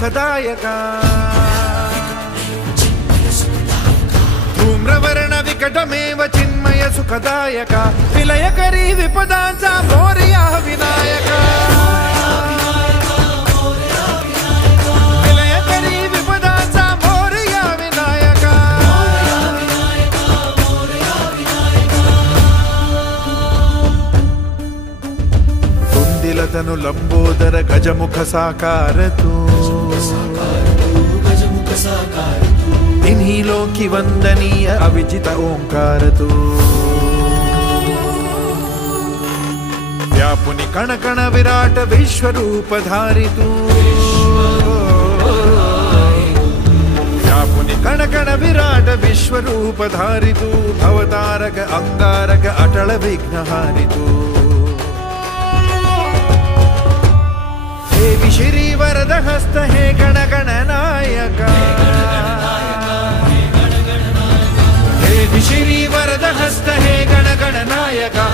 सुखदायका धूम्रवर्ण विकटमेव चिन्मय सुखदायका विलयकरी विपदांचा मोरया विनायका विलयकरी विपदांचा मोरया विनायका तुंदिलतनु लंबोदर गजमुख साकार तू इन्हीं लोकी वंदनीय अविजित ओंकार तू व्यापुनि कण कण विराट विश्वरूप धारी तू व्यापुनि कण कण विराट विश्वरूप धारी तू भवतारक अंगारक अटल विघ्नहारी तू देवी श्री वरद हस्त हे गण गण नायका श्री वरद हस्त हे गण गण नायका